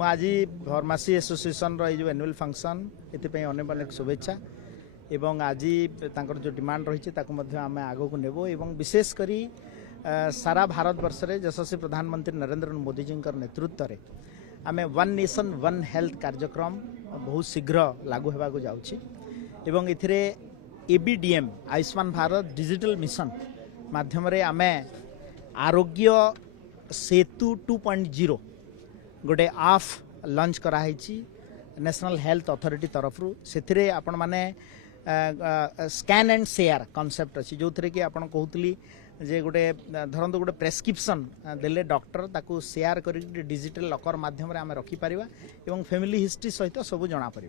आज pharmacy association रो annual function ये अनेक अनेक शुभेच्छा एवं आज जो डिमांड रही आम आग को नेबो एवं विशेषकर सारा भारत वर्ष में यशस्वी प्रधानमंत्री नरेंद्र मोदी जी नेतृत्व में आम वन नेशन वन हेल्थ कार्यक्रम बहुत शीघ्र लागू होगा जाऊँगी इथिरे ABDM Ayushman Bharat digital mission माध्यम आम आरोग्य सेतु 2.0 गोटे आप लॉन्च कराई नेशनल हेल्थ अथॉरिटी तरफ से आपण माने स्कैन एंड शेयर कॉन्सेप्ट अच्छी जो थे कि आपड़ कहते जे गोटे धरत गोटे प्रेस्क्रिप्शन देले डॉक्टर ताकू शेयर कर डिजिटल लकर माध्यम आम रखिपर और फैमिली हिस्ट्री सहित सब जना पड़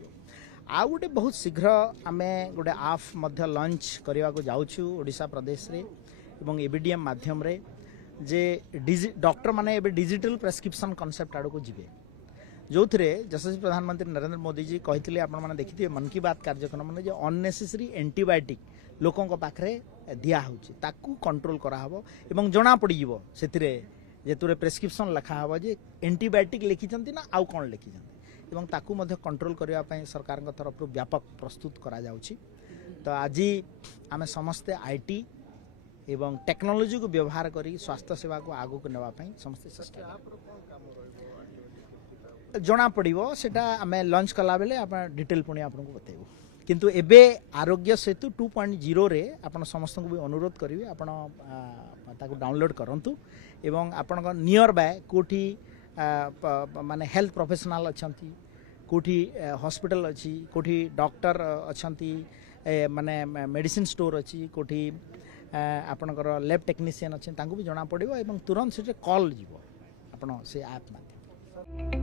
आ गोटे बहुत शीघ्र आम गोटे आप लॉन्च करने को जाऊँ ओडिशा प्रदेश रे एवं एबीडीएम माध्यम रे जे डॉक्टर माने एबे डिजिटल प्रेस्क्रिप्शन कॉन्सेप्ट आड़ को जीवे जो थे यशस्वी प्रधानमंत्री नरेंद्र मोदी जी कहते आपने देखिए मन की बात कार्यक्रम में जो अननेसेसरी एंटीबायोटिक लोकों पाखे दिहूँ कंट्रोल कराहब एवं जना पड़ से जेतुरे प्रेस्क्रिप्शन लिखाव जे एंटीबायोटिक लिखिं ना आउ कौन लिखिं एवं ताकू कंट्रोल करने सरकार तरफ व्यापक प्रस्तुत करा जाउछि। तो आज आम समस्ते आईटी एवं टेक्नोलोजी को व्यवहार करी स्वास्थ्य सेवा को आगू को नेवाई समस्ते चेष्टा जना पड़ो सेटा आम लॉन्च कला बेले आप डिटेल पुणी आपको बतेबू किंतु एबे आरोग्य सेतु 2.0 रे आपण समस्त को भी अनुरोध करी आपको डाउनलोड करंतु एवं आपण नियर बाय कोठी माने हेल्थ प्रोफेशनल अच्छी कोठी हॉस्पिटल अच्छी कोठी डॉक्टर अच्छी माने मेडिसिन स्टोर अच्छी कोठी आपणकर लैब टेक्नीशियन अच्छे भी जना पड़ो एवं तुरंत से कॉल जीव आपण से ऐप माध्यम।